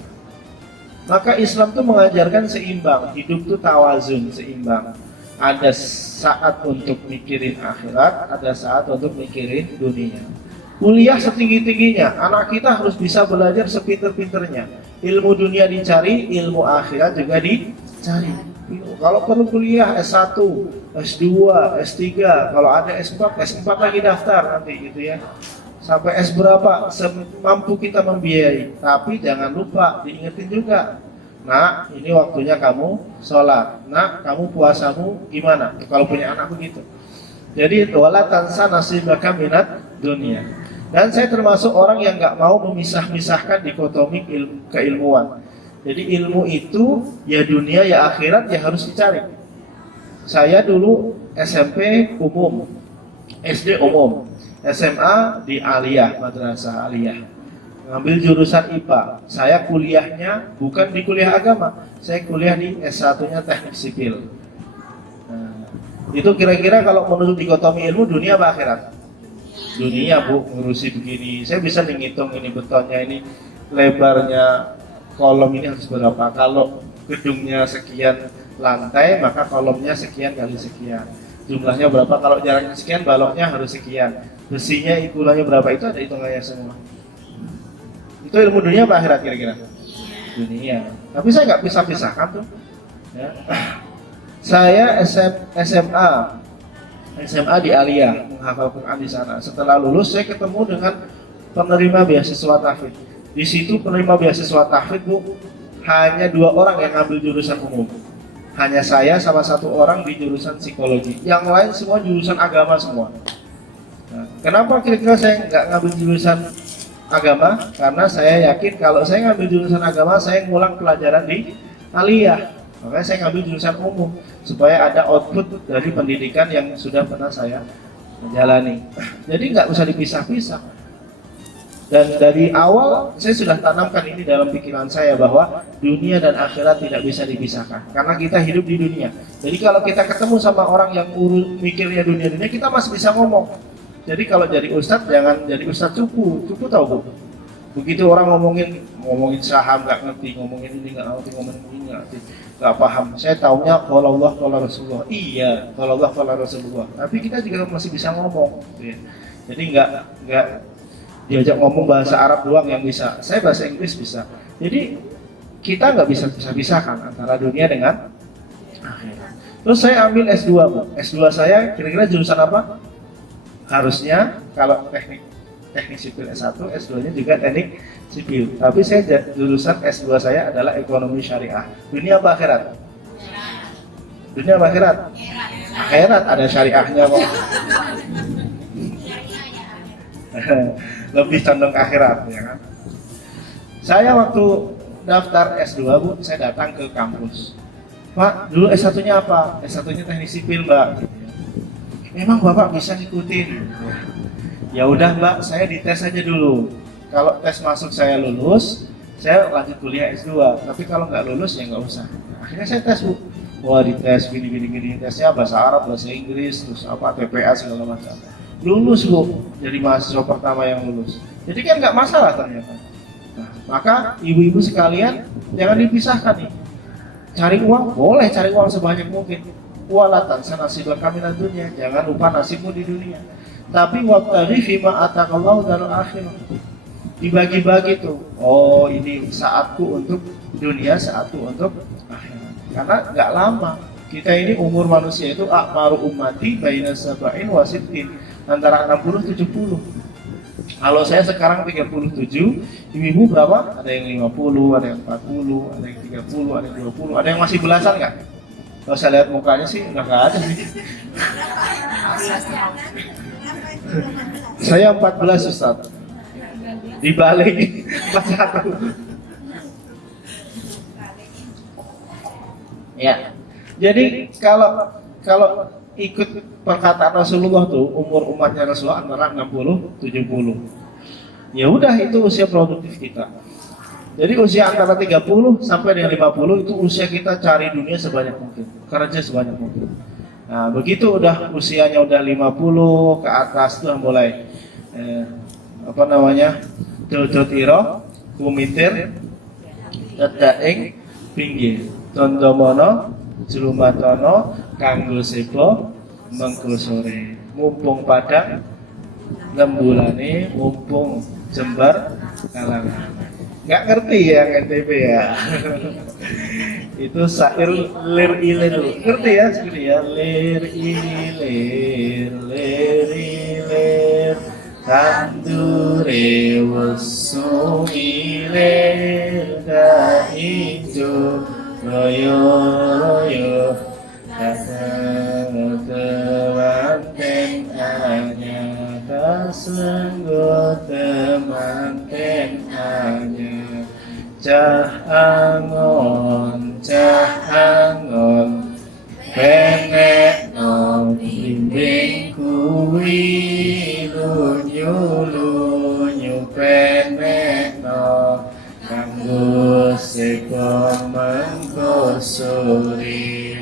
Maka Islam itu mengajarkan seimbang, hidup itu tawazun, seimbang. Ada saat untuk mikirin akhirat, ada saat untuk mikirin dunia. Kuliah setinggi-tingginya, anak kita harus bisa belajar sepinter-pinternya. Ilmu dunia dicari, ilmu akhirat juga dicari. Kalau perlu kuliah S1, S2, S3, kalau ada S4 lagi daftar nanti gitu ya. Sampai S berapa, semampu kita membiayai. Tapi jangan lupa, diingetin juga. Nah, ini waktunya kamu sholat. Nah, kamu puasamu gimana? Kalau punya anak begitu. Jadi, wala tansa nasibaka minat dunia. Dan saya termasuk orang yang nggak mau memisah-misahkan dikotomi keilmuan. Jadi ilmu itu ya dunia ya akhirat ya harus dicari. Saya dulu SMP umum, SD umum, SMA di Aliyah, Madrasah Aliyah. Ngambil jurusan IPA. Saya kuliahnya bukan di kuliah agama, saya kuliah di S1-nya Teknik Sipil. Nah, itu kira-kira kalau menurut dikotomi ilmu dunia apa akhirat? Dunia Bu, ngurusi begini. Saya bisa ngitung ini betonnya ini lebarnya kolom ini harus berapa. Kalau gedungnya sekian lantai, maka kolomnya sekian kali sekian. Jumlahnya berapa, kalau jaraknya sekian, baloknya harus sekian. Besinya ikulannya berapa, itu ada hitungannya semua. Itu ilmu dunia apa akhirat kira-kira? Dunia. Tapi saya nggak pisah-pisahkan tuh. Ya. Saya SMA di Aliyah, menghafal Quran di sana. Setelah lulus, saya ketemu dengan penerima beasiswa tahfidz. Di situ penerima beasiswa tahfidz, Bu, hanya 2 orang yang ngambil jurusan umum. Hanya saya sama 1 orang di jurusan psikologi. Yang lain semua jurusan agama semua. Nah, kenapa kira-kira saya nggak ngambil jurusan agama? Karena saya yakin kalau saya ngambil jurusan agama, saya ngulang pelajaran di Aliyah. Makanya saya ngambil jurusan umum supaya ada output dari pendidikan yang sudah pernah saya menjalani. Jadi nggak usah dipisah-pisah. Dan dari awal saya sudah tanamkan ini dalam pikiran saya bahwa dunia dan akhirat tidak bisa dipisahkan. Karena kita hidup di dunia. Jadi kalau kita ketemu sama orang yang mikirnya dunia-dunia, kita masih bisa ngomong. Jadi kalau jadi ustadz, jangan jadi ustadz cupu. Cupu tahu, Bu? Begitu orang ngomongin saham nggak ngerti, ngomongin ini nggak ngerti, ngomongin ini nggak ngerti, nggak paham. Saya taunya kalau Allah kalau Rasulullah. Iya, kalau Allah kalau Rasulullah. Tapi kita juga masih bisa ngomong. Ya. Jadi nggak diajak ngomong bahasa Arab doang yang bisa. Saya bahasa Inggris bisa. Jadi kita nggak bisa pisah-pisahkan antara dunia dengan akhirat. Terus saya ambil S2, Bu. S2 saya kira-kira jurusan apa? Harusnya kalau teknik sipil S1, S2-nya juga teknik sipil. Tapi saya jurusan S2 saya adalah ekonomi syariah. Dunia apa akhirat? Dunia apa akhirat? Akhirat, ada syariahnya kok. Lebih condong akhirat, ya kan? Saya waktu daftar S2, Bu, saya datang ke kampus. Pak, dulu S1-nya apa? S1-nya teknik sipil, Mbak. Memang Bapak bisa ngikutin. Ya udah, Mbak, saya dites aja dulu. Kalau tes masuk saya lulus, saya lanjut kuliah S2. Tapi kalau nggak lulus ya nggak usah. Akhirnya saya tes, Bu. Wah, dites gini. Tesnya bahasa Arab, bahasa Inggris, terus apa TPA segala macam. Lulus, Bu, jadi mahasiswa pertama yang lulus. Jadi kan nggak masalah ternyata. Nah, maka ibu-ibu sekalian jangan dipisahkan nih. Cari uang boleh, cari uang sebanyak mungkin. Walatan sanasibah kami dunia, jangan lupa nasibmu di dunia. Tapi wabtaghi fima ataqallahu darul akhirah. Dibagi-bagi tuh. Oh, ini saatku untuk dunia, saatku untuk akhirat. Karena nggak lama. Kita ini umur manusia itu a'maru ummati baina sab'in wa sittin, antara 60-70. Kalau saya sekarang 37, ibu-ibu berapa? Ada yang 50, ada yang 40, ada yang 30, ada yang 20, ada yang masih belasan nggak? Kalau saya lihat mukanya sih nggak ada sih. Saya 14, Ustaz. Dibalik 41. Ya. Jadi kalau ikut perkataan Rasulullah tuh, umur umatnya Rasulullah antara 60-70. Ya udah, itu usia produktif kita. Jadi usia antara 30 sampai dengan 50 itu usia kita cari dunia sebanyak mungkin, kerja sebanyak mungkin. Nah, begitu usianya udah 50 ke atas tuh mulai dodot iro, kumitir, tedaing, pinggir, tondomono, julumatono, kanggo sebo, mengko sore, mumpung padang, lembulane, mumpung jembar, kalangan. Nggak ngerti ya NTB ya. Itu syair lir ilir dulu. Ngerti ya seperti ya, lir ilir tandure wesu ilir ka ijo royo temanten hanya sungguh temanten hanya Cahangon penek no bimbing kuwi lunyu penek no kanggo seko mengko sore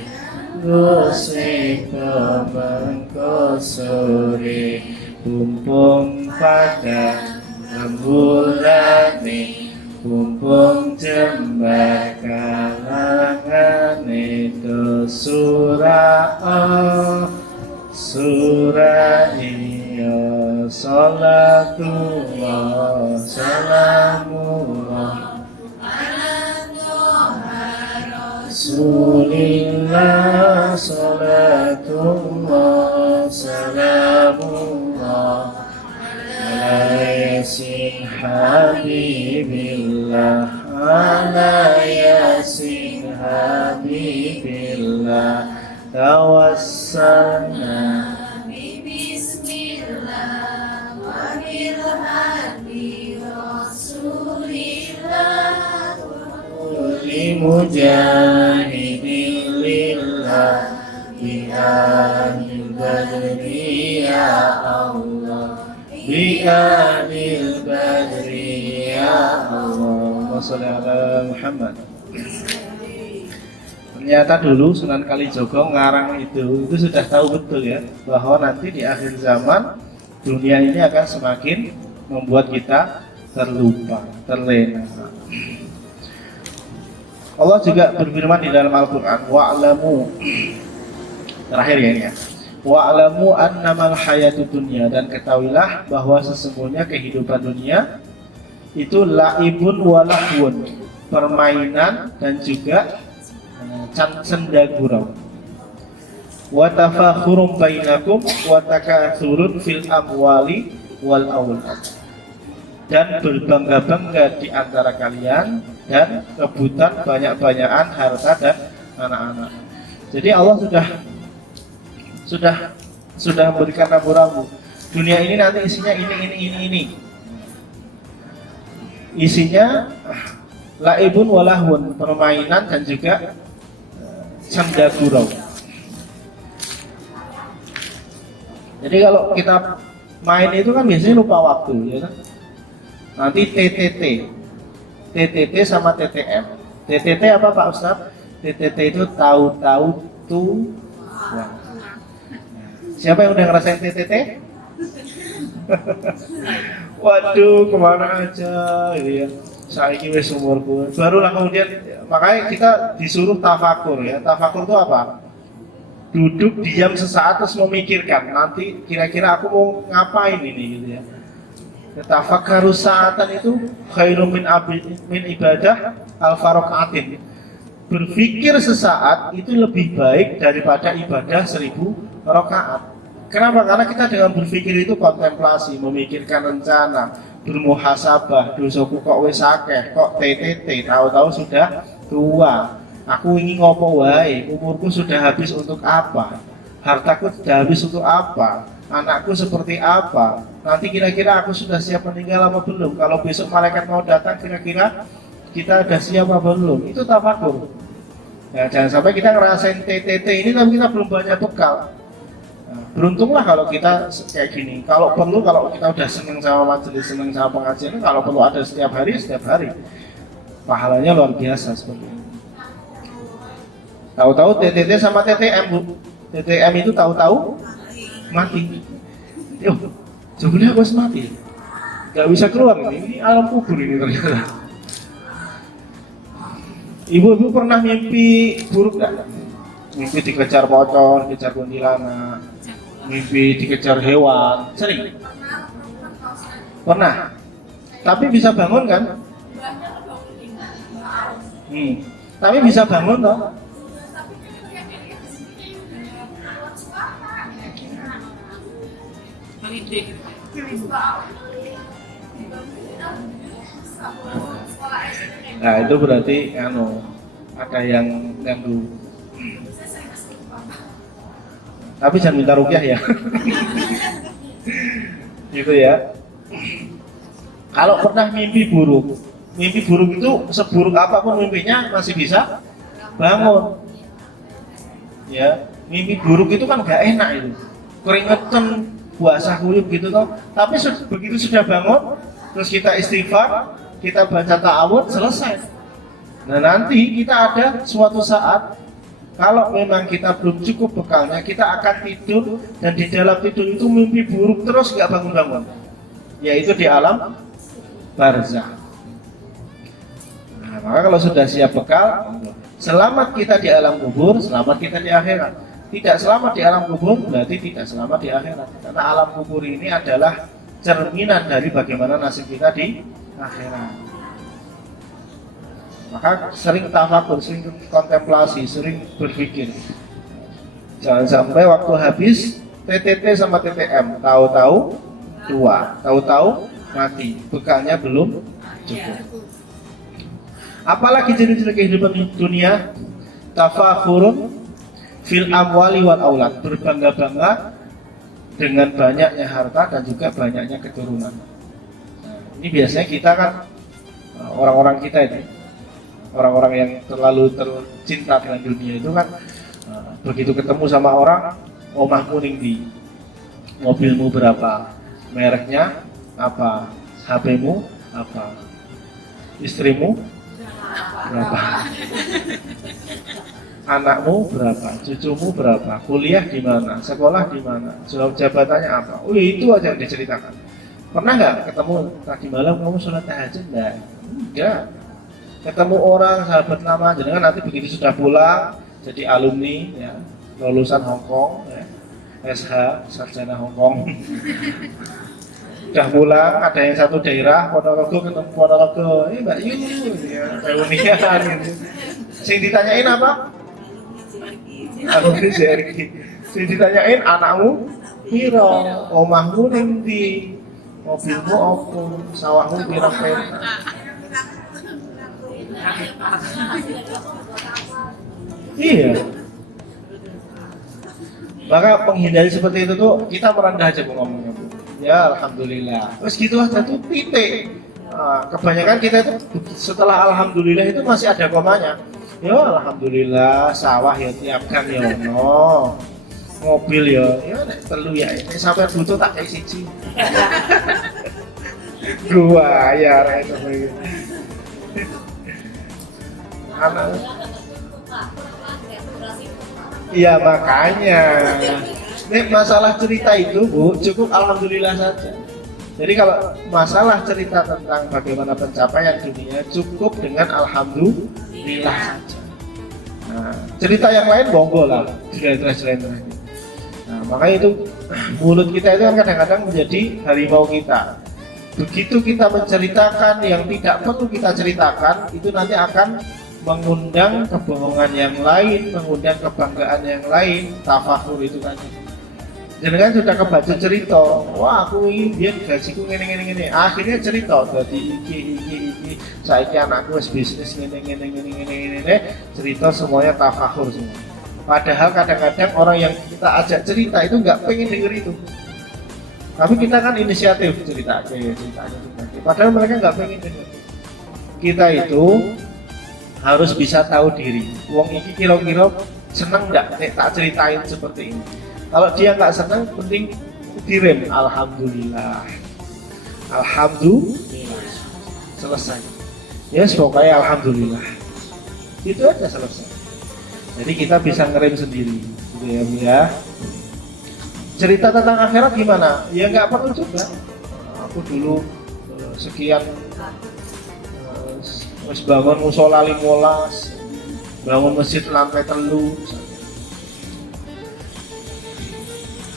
seko mengko sore mumpung pada rembulan Pumpung jembar kalangan itu surah surah iya salatullah salamullah Rasulillah salatullah salamullah ala yasin habibillah ala yasin habibillah tawassalna bismillah wa bil hadi rasulillah mujahidin lillah bi ahlil badri ya Allah bi ahlil badri ya Allah sholli ala Muhammad. Ternyata dulu Sunan Kalijogo ngarang itu sudah tahu betul ya bahwa nanti di akhir zaman dunia ini akan semakin membuat kita terlupa, terlena. Allah juga berfirman di dalam Al-Quran, wa'lamu, terakhir ya ini ya, wa'lamu annamal hayatud dunya, dan ketahuilah bahwa sesungguhnya kehidupan dunia itu la'ibun walahwun, permainan dan juga canda gurau, wa tafakhurum bainakum wa takathurun fil amwali wal aulad, dan berbangga-bangga di antara kalian dan rebutan banyak-banyakan harta dan anak-anak. Jadi Allah sudah memberikan rambu-rambu. Dunia ini nanti isinya ini. Isinya laibun walahun, permainan dan juga canda gurau. Jadi kalau kita main itu kan biasanya lupa waktu, ya kan? Nanti TTT sama TTM. TTT apa Pak Ustadz? TTT itu tahu-tahu tuh. Siapa yang udah ngerasain TTT? Waduh, kemana aja ya. Saiki wis umurku. Barulah kemudian makanya kita disuruh tafakur ya. Tafakur itu apa? Duduk diam sesaat terus memikirkan nanti kira-kira aku mau ngapain ini gitu ya. Tafakkaru sa'atan itu khairum min ibadah al-farokaatin. Berpikir sesaat itu lebih baik daripada ibadah 1000 rakaat. Kenapa? Karena kita dengan berpikir itu kontemplasi, memikirkan rencana, bermuhasabah, dosaku kok wis akeh, kok TTT, tahu-tahu sudah tua. Aku ingin ngopo wae, umurku sudah habis untuk apa? Hartaku sudah habis untuk apa? Anakku seperti apa? Nanti kira-kira aku sudah siap meninggal apa belum? Kalau besok malaikat mau datang, kira-kira kita sudah siap apa belum? Itu tafakur. Ya, jangan sampai kita ngerasain TTT ini tapi kita belum banyak bekal. Nah, beruntunglah kalau kita kayak gini. Kalau perlu, kalau kita udah seneng sama majelis, seneng sama pengajian, kalau perlu ada setiap hari. Pahalanya luar biasa seperti ini. Tahu-tahu TTT sama TTM, Bu. TTM itu tahu-tahu mati. Yo, sebenarnya aku harus mati. Gak bisa keluar ini alam kubur ini ternyata. Ibu-ibu pernah mimpi buruk gak? Mimpi dikejar pocong, dikejar kuntilanak, mimpi dikejar hewan, sering? Pernah? Tapi bisa bangun kan? Tapi bisa bangun toh? Nah itu berarti ada yang ganggu. Tapi jangan minta ruqyah ya. Gitu ya. Kalau pernah mimpi buruk itu seburuk apapun mimpinya masih bisa bangun. Ya, mimpi buruk itu kan gak enak itu. Keringetan, puasa kuyup gitu toh. Tapi begitu sudah bangun, terus kita istighfar, kita baca ta'awud, selesai. Nah nanti kita ada suatu saat kalau memang kita belum cukup bekalnya, kita akan tidur dan di dalam tidur itu mimpi buruk terus gak bangun-bangun. Yaitu di alam barzakh. Maka kalau sudah siap bekal, selamat kita di alam kubur, selamat kita di akhirat. Tidak selamat di alam kubur berarti tidak selamat di akhirat. Karena alam kubur ini adalah cerminan dari bagaimana nasib kita di akhirat. Maka sering tafakur, sering kontemplasi, sering berpikir. Jangan sampai waktu habis TTT sama TTM, tahu-tahu tua, tahu-tahu mati, bekalnya belum cukup. Apalagi jenis kehidupan dunia, tafakhurun fil amwali wal aulad, berbangga-bangga dengan banyaknya harta dan juga banyaknya keturunan. Ini biasanya kita kan orang-orang kita itu, orang-orang yang terlalu tercinta dengan dunia itu kan begitu ketemu sama orang, omahmu tinggi, mobilmu berapa, mereknya apa, HP-mu apa, istrimu berapa, anakmu berapa, cucumu berapa, kuliah di mana, sekolah di mana, jabatannya apa. Oh itu aja yang diceritakan. Pernah nggak ketemu tadi malam kamu sholat tahajud? Enggak. Ketemu orang sahabat lama, jangan nanti begitu sudah pulang jadi alumni ya, lulusan Hongkong ya, SH sarjana Hongkong. Udah pulang, ada yang satu daerah Ponorogo ketemu Ponorogo, Mbak Yu ya, reunian gitu. Sing ditanyain apa? Alumni JRG. Sing ditanyain anakmu piro, omahmu ning ndi, mobilmu opo, sawahmu piro peta. Iya. Maka menghindari seperti itu tuh kita merendah aja Bu ngomongnya Bu. Ya alhamdulillah. Terus gitu aja tuh titik. Kebanyakan kita itu setelah alhamdulillah itu masih ada komanya. Ya alhamdulillah sawah ya tiapkan ya ono. Mobil ya nek telu ya ini sampai butuh tak kayak siji. Dua ya itu. Anak. Iya makanya. Ini masalah cerita itu Bu, cukup alhamdulillah saja. Jadi kalau masalah cerita tentang bagaimana pencapaian dunia cukup dengan alhamdulillah saja. Nah, cerita yang lain monggo lah, jelek-jelek. Nah, makanya itu mulut kita itu kan kadang-kadang menjadi harimau kita. Begitu kita menceritakan yang tidak perlu kita ceritakan, itu nanti akan mengundang kebohongan yang lain, mengundang kebanggaan yang lain, tafakhur itu kan. Jangan sudah kebaca cerita, wah aku ingin dia gajiku ngene. Akhirnya cerita, jadi iki, saiki anakku wis bisnis ngene, cerita semuanya tafakhur semua. Padahal kadang-kadang orang yang kita ajak cerita itu nggak pengen denger itu. Tapi kita kan inisiatif cerita. Padahal mereka nggak pengen denger. Kita itu harus bisa tahu diri. Wong iki kira-kira seneng nggak nek tak ceritain seperti ini. Kalau dia nggak seneng, penting direm. Alhamdulillah, selesai. Ya, pokoknya alhamdulillah. Itu aja selesai. Jadi kita bisa ngerem sendiri, gitu ya, Bu ya. Cerita tentang akhirat gimana? Ya nggak perlu juga. Aku dulu sekian wis bangun musola 15, bangun masjid lantai 3,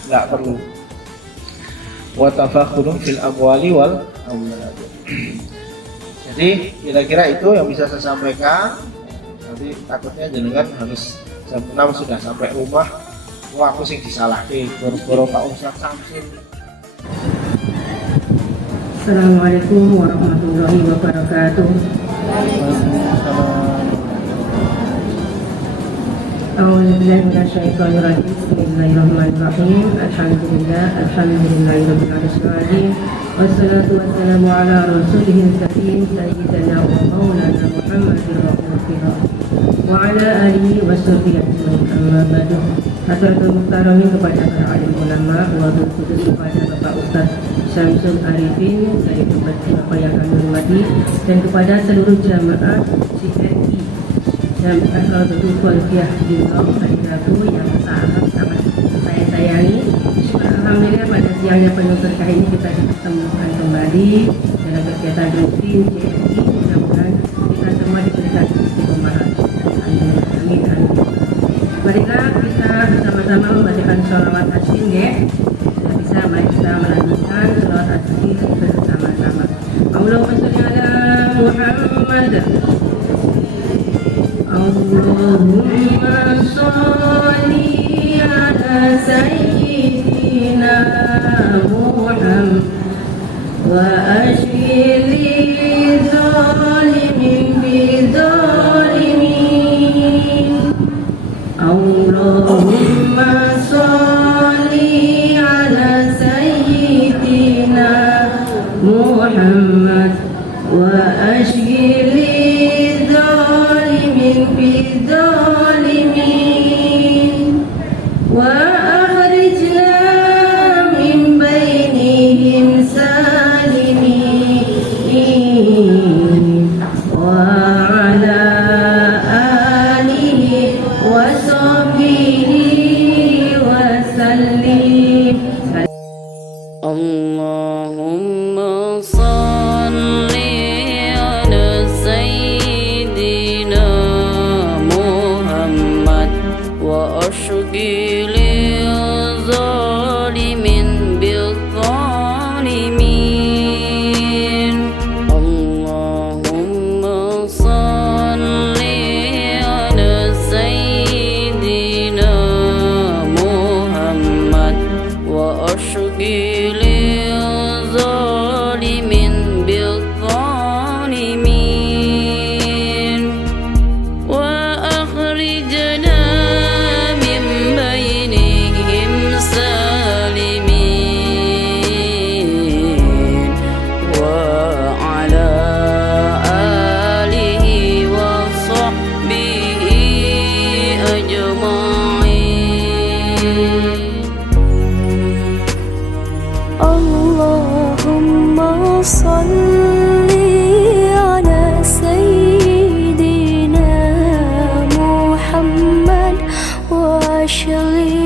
nggak perlu. Wa tafakhurun fil amwali wal aulad. Jadi kira-kira itu yang bisa saya sampaikan. Nanti takutnya jenengan harus jam 6 sudah sampai rumah. Wah aku sing disalahke boro-boro Pak Ustaz Samsul. Assalamualaikum warahmatullahi wabarakatuh. A'udzubillahi minasyaitonir rajim. Bismillahirrahmanirrahim. Alhamdulillahirabbil alamin. Wassalatu wassalamu ala rasulihil karim sayyidina wa maulana Muhammadir rasulillah wa ala alihi washabbihi ajmain. Amma ba'du. Hadratul muhtaramin kepada para alim ulama, wabil khusus kepada Bapak Ustaz Syamsul Arifin dari Bapak yang kami hormati, dan kepada seluruh jamaah CNI Jamiah Raudhatul Qalbiyah di Rabu yang sangat saya sayangi. Alhamdulillah pada siangnya penuh berkah ini kita dipertemukan kembali dalam kegiatan rutin CNI. Mudah-mudahan kita kita semua diberikan istiqomahan. Amin, amin, amin. Marilah kita bersama-sama membacakan sholawat asyin ya. Sudah bisa, mari kita melanjutkan sholawat asyin bersama-sama. Allahumma sholli ala Muhammad. Allahumma sholli ala sayyidina Muhammad wa ashfili zalimin bizalimin. Allahumma sholli ala sayyidina Muhammad wa ashfili zalimin bizalimin wa akhrijna min bainihim salimin wa ala alihi wa sahbihi wa sallim. Allahumma salli ala sayyidina Muhammad wa ashghili zalimin bil zalimin. Allahumma salli ala sayyidina Muhammad wa ashghili zalimin bil zalimin wa akhrijna min bainihim salimin wa ala alihi wa sahbihi ajma'in. Allahumma salli ala sayyidina Muhammad wa ashli